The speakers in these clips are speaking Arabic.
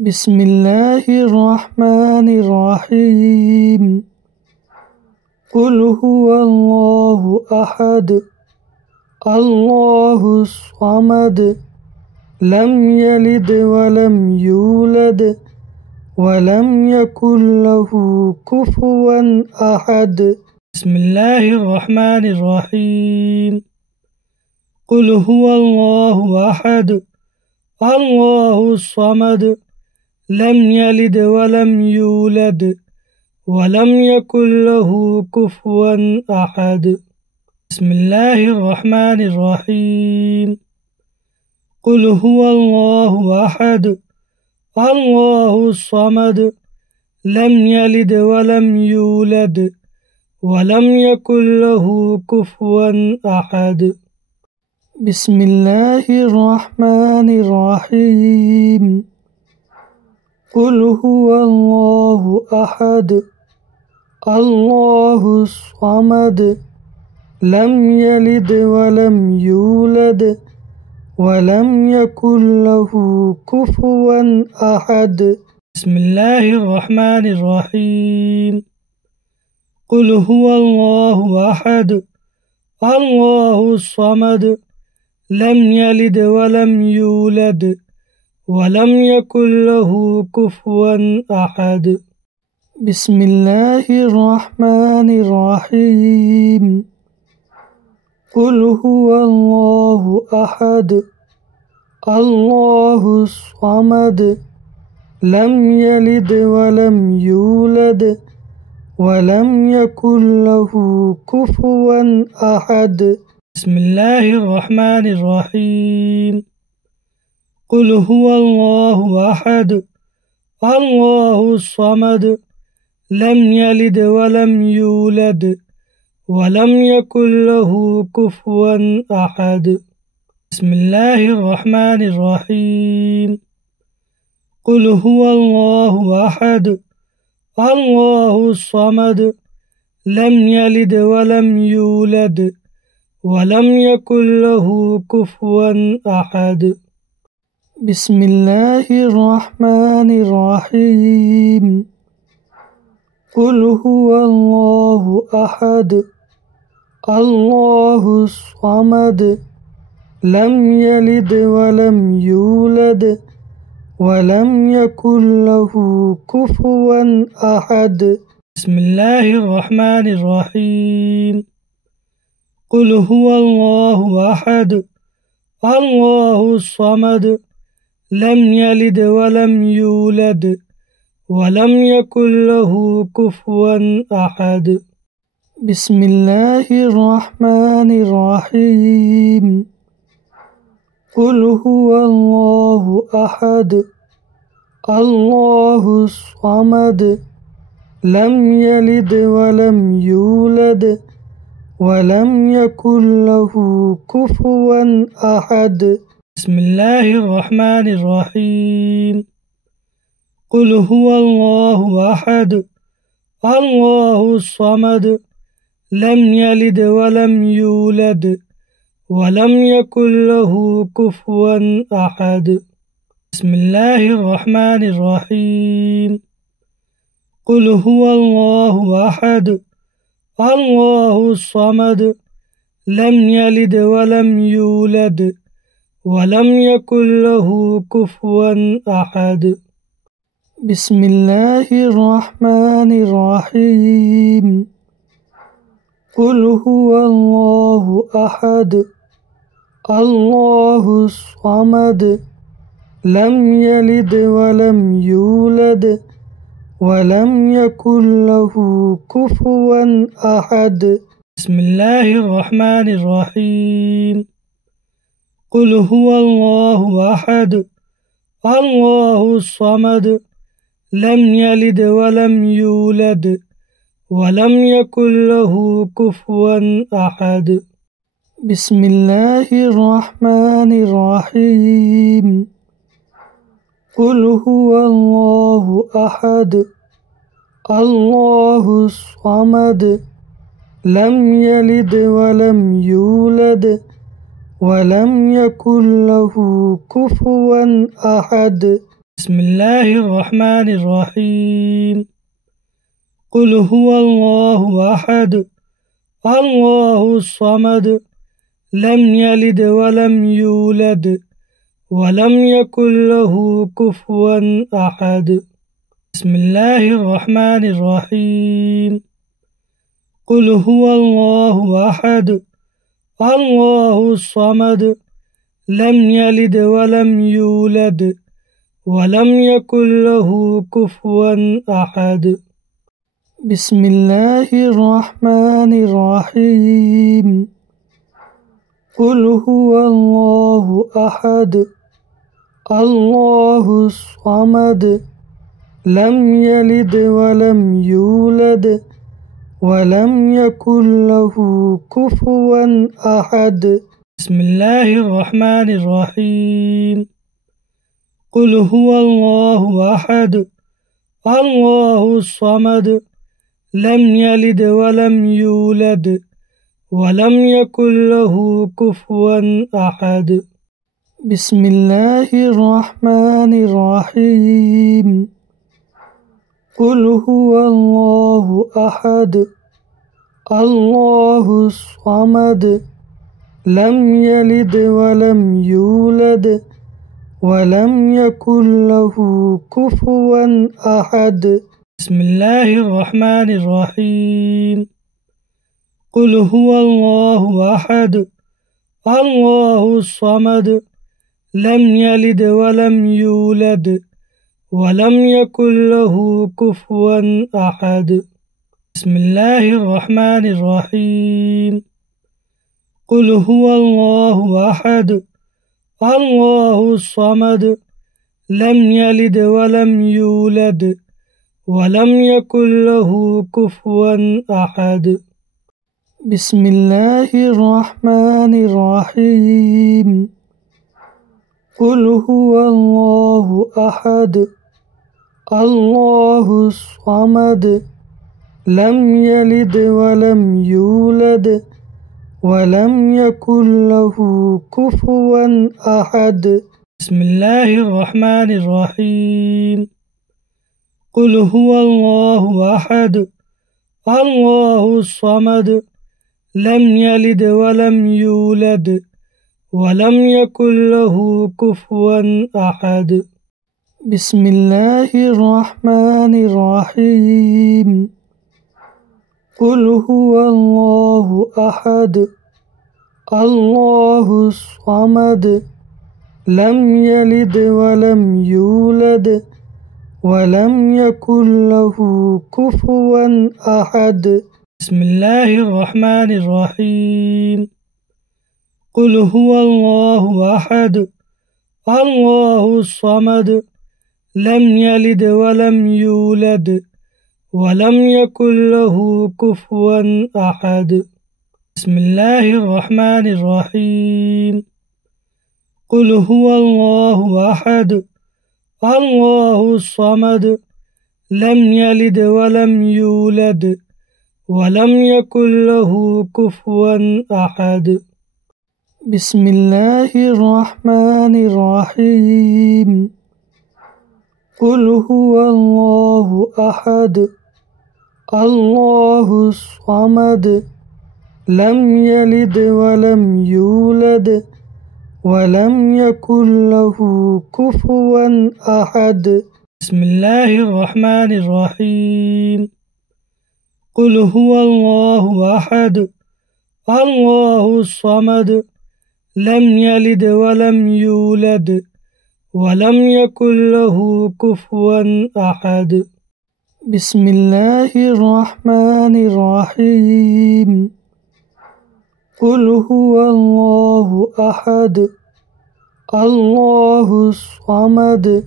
بسم الله الرحمن الرحيم قل هو الله أحد الله الصمد لم يلد ولم يولد ولم يكن له كفوا أحد بسم الله الرحمن الرحيم قل هو الله أحد الله الصمد لم يلد ولم يولد ولم يكن له كفوا أحد بسم الله الرحمن الرحيم قل هو الله أحد الله الصمد لم يلد ولم يولد ولم يكن له كفوا أحد بسم الله الرحمن الرحيم قل هو الله أحد الله الصمد لم يلد ولم يولد ولم يكن له كفوا أحد بسم الله الرحمن الرحيم قل هو الله أحد الله الصمد لم يلد ولم يولد ولم يكن له كفوا أحد بسم الله الرحمن الرحيم قل هو الله أحد الله الصمد لم يلد ولم يولد ولم يكن له كفوا أحد بسم الله الرحمن الرحيم قل هو الله أحد الله الصمد لم يلد ولم يولد ولم يكن له كفوا أحد بسم الله الرحمن الرحيم قل هو الله أحد الله الصمد لم يلد ولم يولد ولم يكن له كفوا أحد بسم الله الرحمن الرحيم قل هو الله أحد الله الصمد لم يلد ولم يولد ولم يكن له كفوا أحد بسم الله الرحمن الرحيم قل هو الله أحد الله الصمد لم يلد ولم يولد ولم يكن له كفوا أحد بسم الله الرحمن الرحيم قل هو الله أحد الله الصمد لم يلد ولم يولد ولم يكن له كفوا أحد بسم الله الرحمن الرحيم قل هو الله أحد الله الصمد لم يلد ولم يولد ولم يكن له كفوا أحد بسم الله الرحمن الرحيم قل هو الله أحد الله الصمد لم يلد ولم يولد ولم يكن له كفوا أحد بسم الله الرحمن الرحيم قل هو الله أحد الله الصمد لم يلد ولم يولد ولم يكن له كفوا أحد بسم الله الرحمن الرحيم قل هو الله أحد الله الصمد لم يلد ولم يولد ولم يكن له كفوا أحد بسم الله الرحمن الرحيم قل هو الله أحد الله الصمد لم يلد ولم يولد ولم يكن له كفوا أحد بسم الله الرحمن الرحيم قل هو الله أحد الله الصمد لم يلد ولم يولد ولم يكن له كفوا أحد بسم الله الرحمن الرحيم قل هو الله أحد الله الصمد لم يلد ولم يولد ولم يكن له كفوا أحد بسم الله الرحمن الرحيم قل هو الله أحد الله الصمد لم يلد ولم يولد ولم يكن له كفوا أحد بسم الله الرحمن الرحيم قل هو الله أحد الله الصمد لم يلد ولم يولد ولم يكن له كفوا أحد بسم الله الرحمن الرحيم قل هو الله أحد الله الصمد لم يلد ولم يولد ولم يكن له كفوا أحد بسم الله الرحمن الرحيم قل هو الله أحد الله الصمد لم يلد ولم يولد ولم يكن له كفوا أحد بسم الله الرحمن الرحيم قل هو الله أحد الله الصمد لم يلد ولم يولد ولم يكن له كفوا أحد بسم الله الرحمن الرحيم قل هو الله أحد الله الصمد لم يلد ولم يولد ولم يكن له كفوا أحد بسم الله الرحمن الرحيم قل هو الله أحد الله الصمد لم يلد ولم يولد ولم يكن له كفوا أحد بسم الله الرحمن الرحيم قل هو الله أحد الله الصمد لم يلد ولم يولد ولم يكن له كفوا أحد بسم الله الرحمن الرحيم قل هو الله أحد الله الصمد لم يلد ولم يولد ولم يكن له كفوا أحد بسم الله الرحمن الرحيم قل هو الله أحد الله الصمد لم يلد ولم يولد ولم يكن له كفوا أحد بسم الله الرحمن الرحيم قل هو الله أحد الله الصمد لم يلد ولم يولد ولم يكن له كفوا أحد بسم الله الرحمن الرحيم قل هو الله أحد الله الصمد لم يلد ولم يولد ولم يكن له كفوا أحد بسم الله الرحمن الرحيم قل هو الله أحد الله الصمد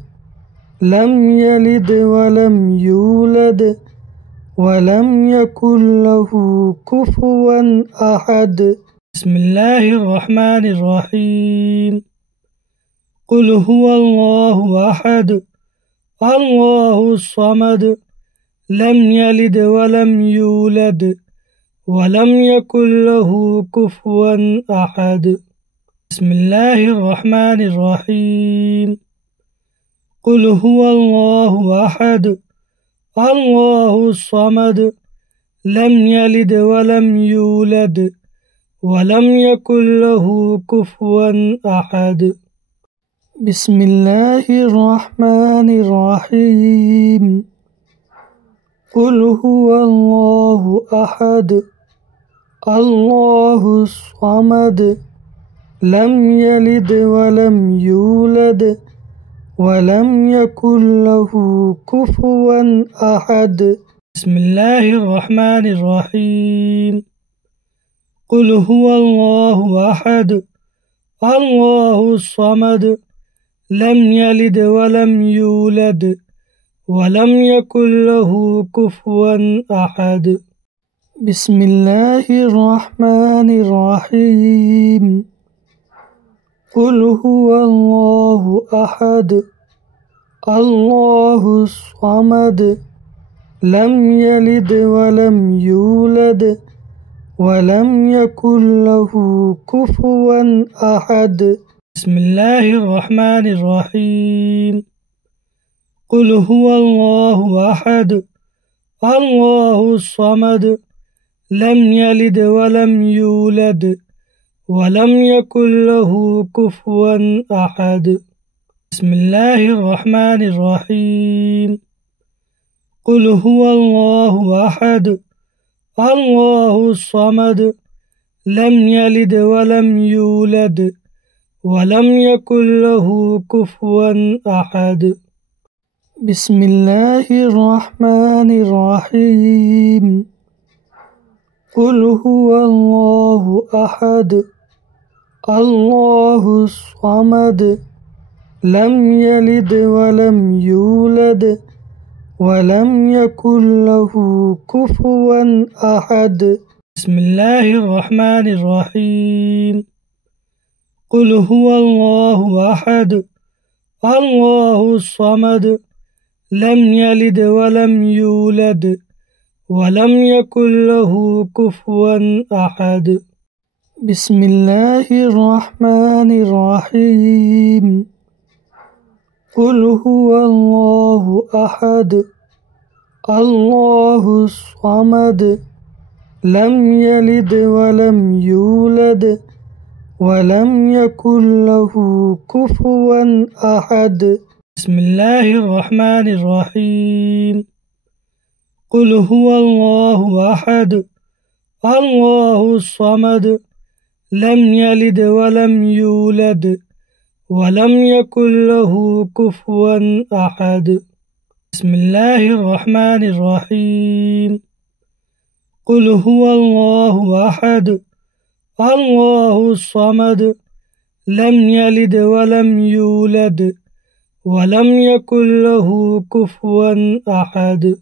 لم يلد ولم يولد ولم يكن له كفوا أحد بسم الله الرحمن الرحيم قل هو الله أحد الله الصمد لم يلد ولم يولد ولم يكن له كفوا أحد بسم الله الرحمن الرحيم قل هو الله أحد الله الصمد لم يلد ولم يولد ولم يكن له كفوا أحد بسم الله الرحمن الرحيم قل هو الله أحد الله الصمد لم يلد ولم يولد ولم يكن له كفوا أحد بسم الله الرحمن الرحيم قل هو الله أحد الله الصمد لم يلد ولم يولد ولم يكن له كفوا أحد بسم الله الرحمن الرحيم قل هو الله أحد الله الصمد لم يلد ولم يولد ولم يكن له كفوا أحد بسم الله الرحمن الرحيم قل هو الله أحد الله الصمد لم يلد ولم يولد ولم يكن له كفوا أحد بسم الله الرحمن الرحيم قل هو الله أحد الله الصمد لم يلد ولم يولد ولم يكن له كفوا أحد بسم الله الرحمن الرحيم قل هو الله أحد الله الصمد لم يلد ولم يولد ولم يكن له كفوا أحد بسم الله الرحمن الرحيم قل هو الله أحد الله الصمد لم يلد ولم يولد ولم يكن له كفوا أحد بسم الله الرحمن الرحيم قل هو الله أحد الله الصمد لم يلد ولم يولد ولم يكن له كفوا أحد بسم الله الرحمن الرحيم قل هو الله أحد الله الصمد لم يلد ولم يولد ولم يكن له كفوا أحد بسم الله الرحمن الرحيم قل هو الله أحد الله الصمد لم يلد ولم يولد ولم يكن له كفوا أحد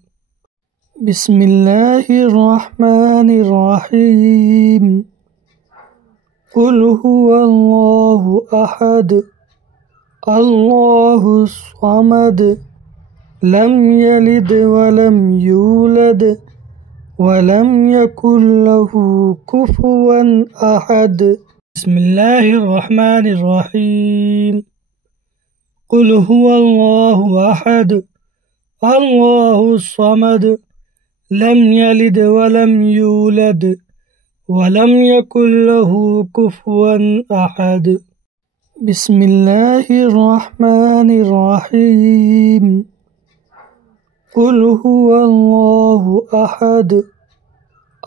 بسم الله الرحمن الرحيم قل هو الله أحد الله الصمد لم يلد ولم يولد ولم يكن له كفوا أحد بسم الله الرحمن الرحيم قل هو الله أحد الله الصمد لم يلد ولم يولد ولم يكن له كفوا أحد بسم الله الرحمن الرحيم قل هو الله أحد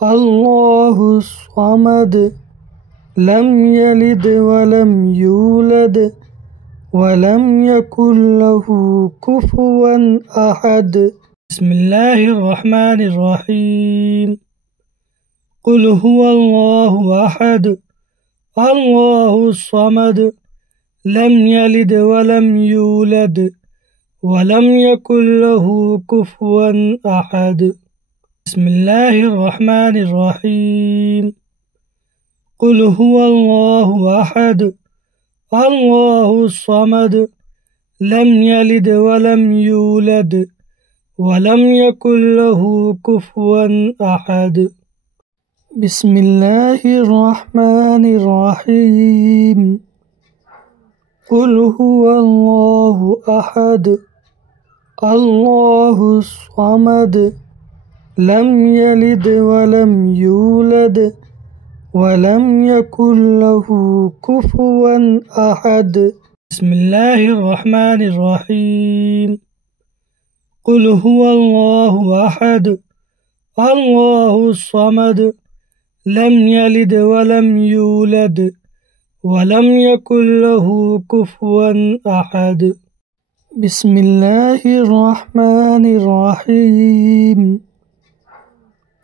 الله الصمد لم يلد ولم يولد ولم يكن له كفوا أحد بسم الله الرحمن الرحيم قل هو الله أحد الله الصمد لم يلد ولم يولد ولم يكن له كفوا أحد بسم الله الرحمن الرحيم قل هو الله أحد الله الصمد لم يلد ولم يولد ولم يكن له كفوا أحد بسم الله الرحمن الرحيم قل هو الله أحد الله الصمد لم يلد ولم يولد ولم يكن له كفوا أحد بسم الله الرحمن الرحيم قل هو الله أحد الله الصمد لم يلد ولم يولد ولم يكن له كفوا أحد بسم الله الرحمن الرحيم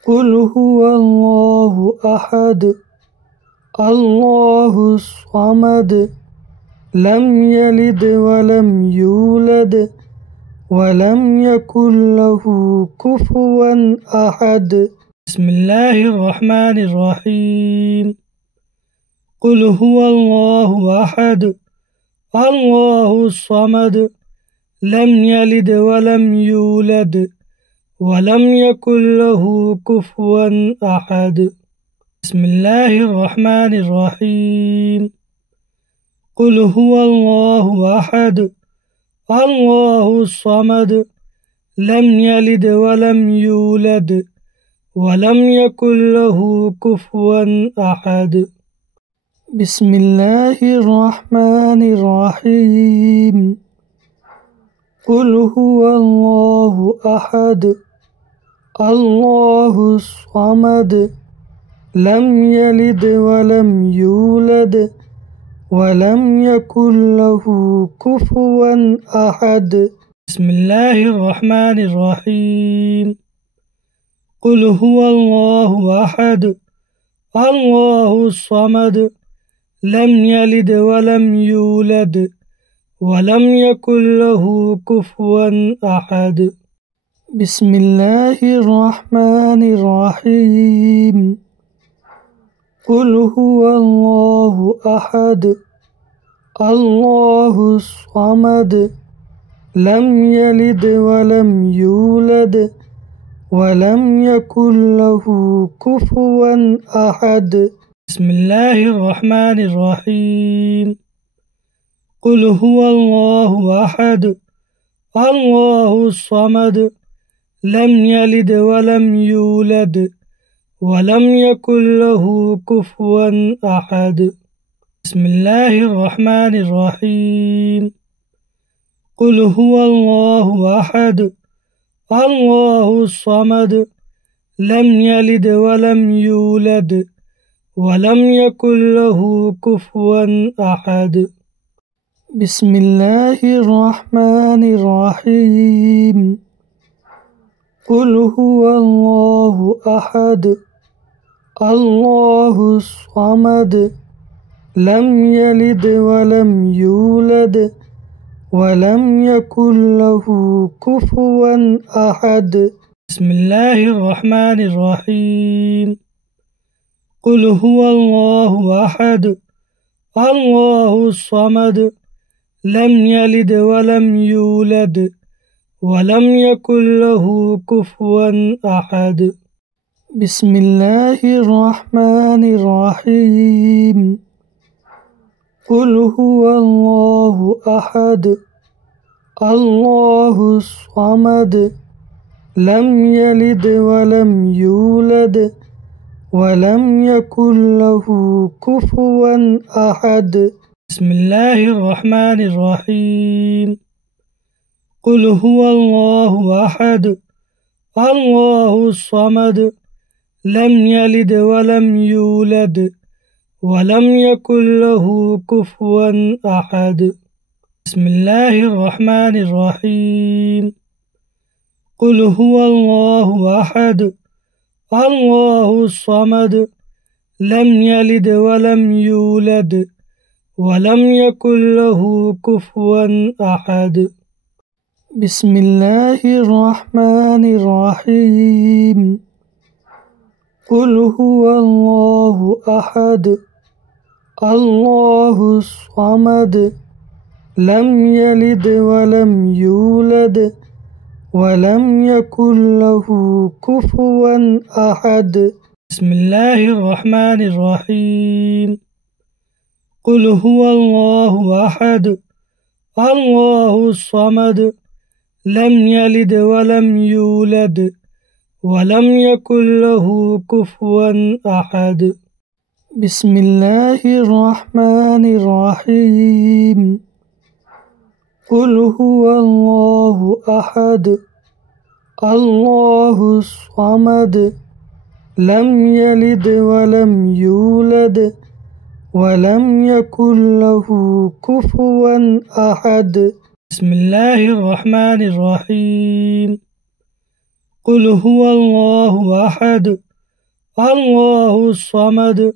قل هو الله أحد الله الصمد لم يلد ولم يولد ولم يكن له كفوا أحد بسم الله الرحمن الرحيم قل هو الله أحد الله الصمد لم يلد ولم يولد ولم يكن له كفوا أحد بسم الله الرحمن الرحيم قل هو الله أحد الله الصمد لم يلد ولم يولد ولم يكن له كفوا أحد بسم الله الرحمن الرحيم قل هو الله أحد الله الصمد لم يلد ولم يولد ولم يكن له كفوا أحد بسم الله الرحمن الرحيم قل هو الله أحد الله الصمد لم يلد ولم يولد ولم يكن له كفوا أحد بسم الله الرحمن الرحيم قل هو الله أحد الله الصمد لم يلد ولم يولد ولم يكن له كفوا أحد بسم الله الرحمن الرحيم قل هو الله أحد الله الصمد لم يلد ولم يولد ولم يكن له كفوا أحد بسم الله الرحمن الرحيم قل هو الله أحد الله الصمد لم يلد ولم يولد ولم يكن له كفوا أحد بسم الله الرحمن الرحيم قل هو الله أحد الله الصمد لم يلد ولم يولد ولم يكن له كفوا أحد بسم الله الرحمن الرحيم قل هو الله أحد الله الصمد لم يلد ولم يولد ولم يكن له كفوا أحد بسم الله الرحمن الرحيم قل هو الله أحد الله الصمد لم يلد ولم يولد ولم يكن له كفوا أحد بسم الله الرحمن الرحيم قل هو الله أحد الله الصمد لم يلد ولم يولد ولم يكن له كفوا أحد بسم الله الرحمن الرحيم قل هو الله أحد الله الصمد لم يلد ولم يولد ولم يكن له كفوا أحد بسم الله الرحمن الرحيم قل هو الله أحد الله الصمد لم يلد ولم يولد ولم يكن له كفوا أحد بسم الله الرحمن الرحيم قل هو الله أحد الله الصمد لم يلد ولم يولد ولم يكن له كفوا أحد بسم الله الرحمن الرحيم قل هو الله أحد الله الصمد لم يلد ولم يولد ولم يكن له كفوا أحد بسم الله الرحمن الرحيم قل هو الله أحد الله الصمد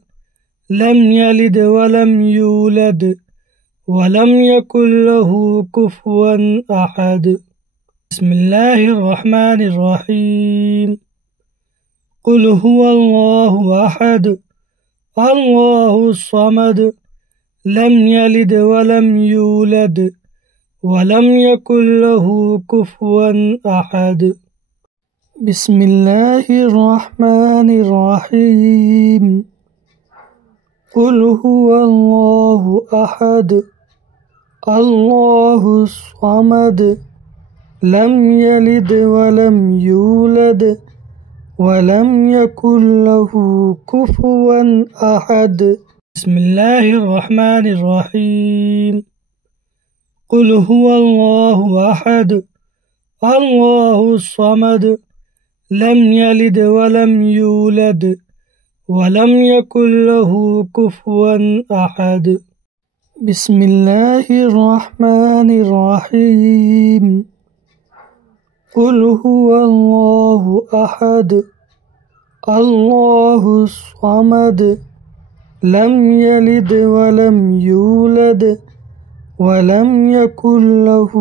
لم يلد ولم يولد ولم يكن له كفوا أحد بسم الله الرحمن الرحيم قل هو الله أحد الله الصمد لم يلد ولم يولد ولم يكن له كفوا أحد بسم الله الرحمن الرحيم قل هو الله أحد الله الصمد لم يلد ولم يولد ولم يكن له كفوا أحد بسم الله الرحمن الرحيم قل هو الله أحد الله الصمد لم يلد ولم يولد ولم يكن له كفوا أحد بسم الله الرحمن الرحيم قل هو الله أحد الله الصمد لم يلد ولم يولد ولم يكن له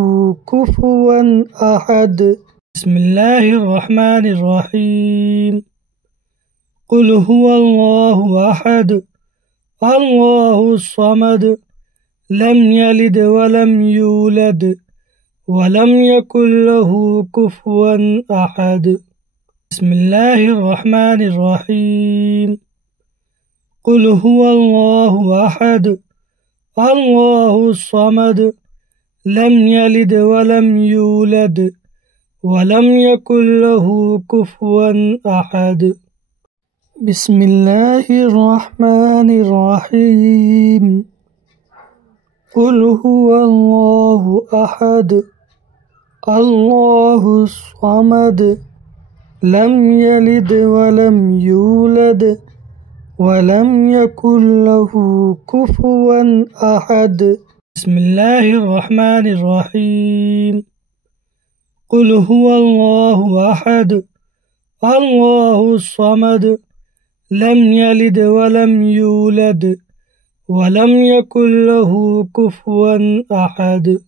كفوا أحد بسم الله الرحمن الرحيم قل هو الله أحد الله الصمد لم يلد ولم يولد ولم يكن له كفوا أحد بسم الله الرحمن الرحيم قل هو الله أحد الله الصمد لم يلد ولم يولد ولم يكن له كفوا أحد بسم الله الرحمن الرحيم قل هو الله أحد الله الصمد لم يلد ولم يولد ولم يكن له كفوا أحد بسم الله الرحمن الرحيم قل هو الله أحد الله الصمد لم يلد ولم يولد ولم يكن له كفوا أحد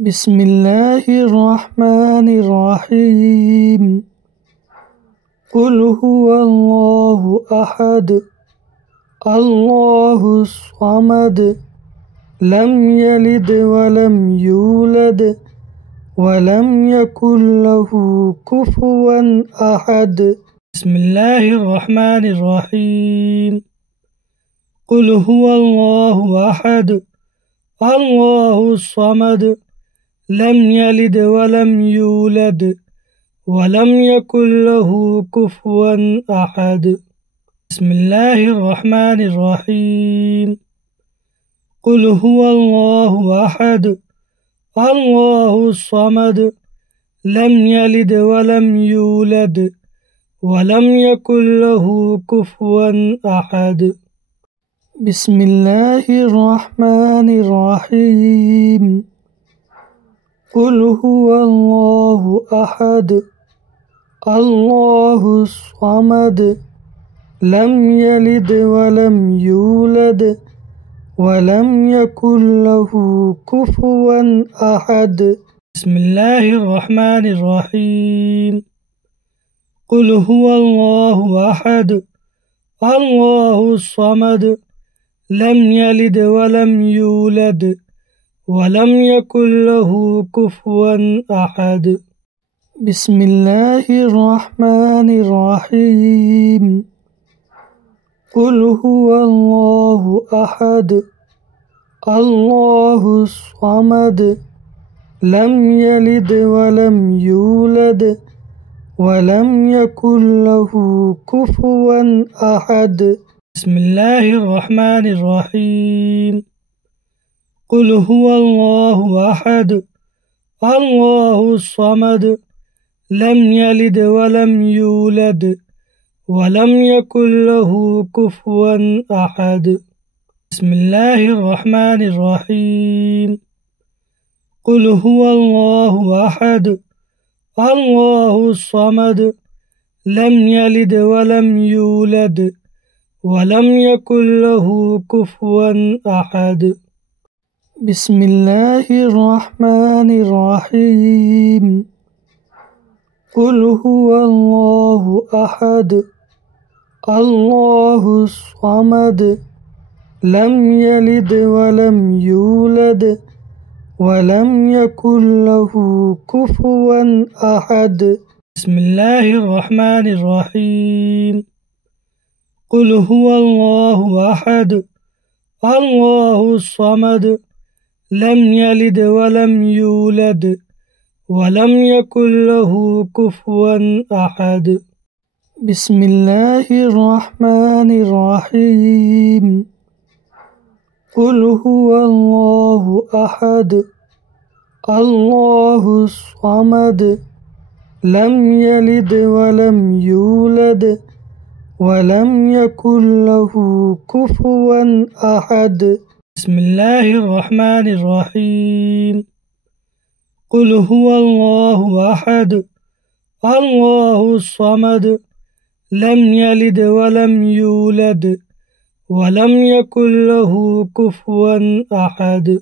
بسم الله الرحمن الرحيم قل هو الله أحد الله الصمد لم يلد ولم يولد ولم يكن له كفوا أحد بسم الله الرحمن الرحيم قل هو الله أحد الله الصمد لم يلد ولم يولد ولم يكن له كفوا أحد بسم الله الرحمن الرحيم قل هو الله أحد الله الصمد لم يلد ولم يولد ولم يكن له كفوا أحد بسم الله الرحمن الرحيم قل هو الله أحد الله الصمد لم يلد ولم يولد ولم يكن له كفوا أحد بسم الله الرحمن الرحيم قل هو الله أحد الله الصمد لم يلد ولم يولد ولم يكن له كفوا أحد بسم الله الرحمن الرحيم قل هو الله أحد الله الصمد لم يلد ولم يولد ولم يكن له كفوا أحد بسم الله الرحمن الرحيم قل هو الله أحد الله الصمد لم يلد ولم يولد ولم يكن له كفوا أحد بسم الله الرحمن الرحيم قل هو الله أحد الله الصمد لم يلد ولم يولد ولم يكن له كفوا أحد بسم الله الرحمن الرحيم قل هو الله أحد الله الصمد لم يلد ولم يولد ولم يكن له كفوا أحد بسم الله الرحمن الرحيم قل هو الله أحد الله الصمد لم يلد ولم يولد ولم يكن له كفوا أحد بسم الله الرحمن الرحيم قل هو الله أحد الله الصمد لم يلد ولم يولد ولم يكن له كفوا أحد بسم الله الرحمن الرحيم قل هو الله أحد الله الصمد لم يلد ولم يولد ولم يكن له كفوا أحد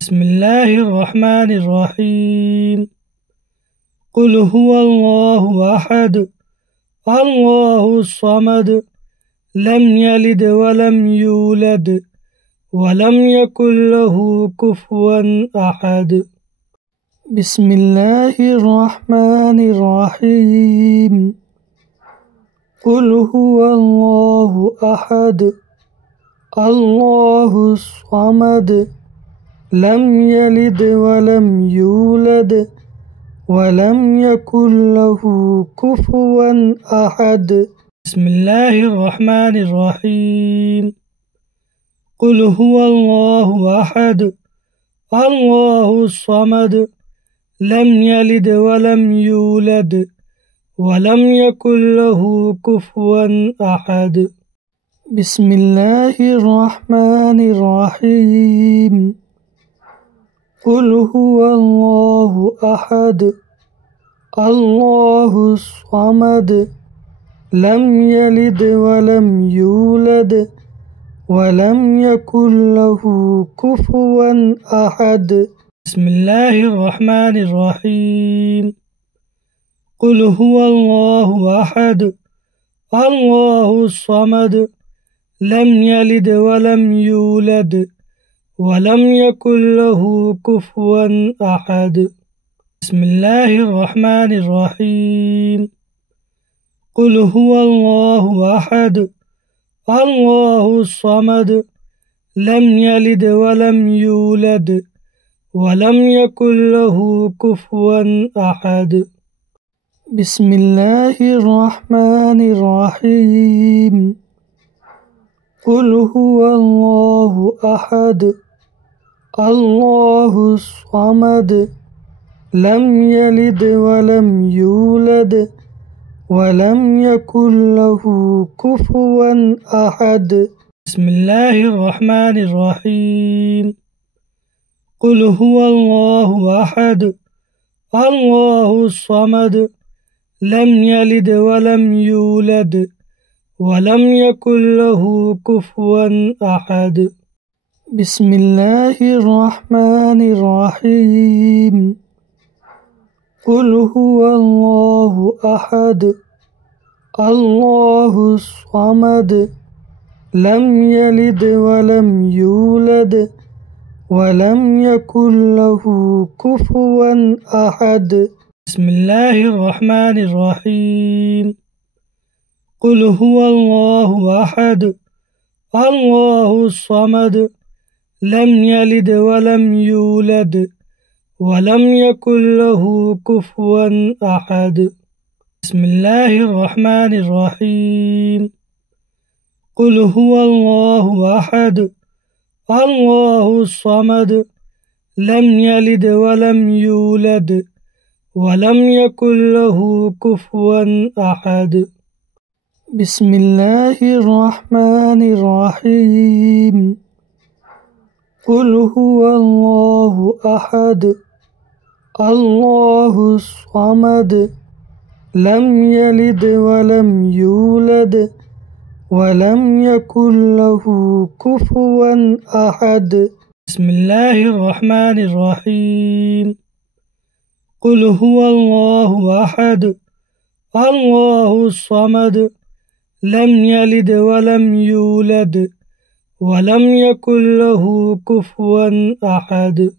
بسم الله الرحمن الرحيم قل هو الله أحد الله الصمد لم يلد ولم يولد ولم يكن له كفوا أحد بسم الله الرحمن الرحيم قل هو الله أحد الله الصمد لم يلد ولم يولد ولم يكن له كفوا أحد بسم الله الرحمن الرحيم قل هو الله أحد الله الصمد لم يلد ولم يولد ولم يكن له كفوا أحد بسم الله الرحمن الرحيم قل هو الله أحد الله الصمد لم يلد ولم يولد ولم يكن له كفوا أحد بسم الله الرحمن الرحيم قل هو الله أحد الله الصمد لم يلد ولم يولد ولم يكن له كفوا أحد بسم الله الرحمن الرحيم قل هو الله أحد الله الصمد لم يلد ولم يولد ولم يكن له كفوا أحد بسم الله الرحمن الرحيم قل هو الله أحد الله الصمد لم يلد ولم يولد ولم يكن له كفوا أحد بسم الله الرحمن الرحيم قل هو الله أحد الله الصمد لم يلد ولم يولد ولم يكن له كفوا أحد بسم الله الرحمن الرحيم قل هو الله أحد الله الصمد لم يلد ولم يولد ولم يكن له كفوا أحد بسم الله الرحمن الرحيم قل هو الله أحد الله الصمد لم يلد ولم يولد ولم يكن له كفوا أحد بسم الله الرحمن الرحيم قل هو الله أحد الله الصمد لم يلد ولم يولد ولم يكن له كفوا أحد بسم الله الرحمن الرحيم قل هو الله أحد الله الصمد لم يلد ولم يولد ولم يكن له كفوا أحد بسم الله الرحمن الرحيم قل هو الله أحد الله الصمد لم يلد ولم يولد ولم يكن له كفوا أحد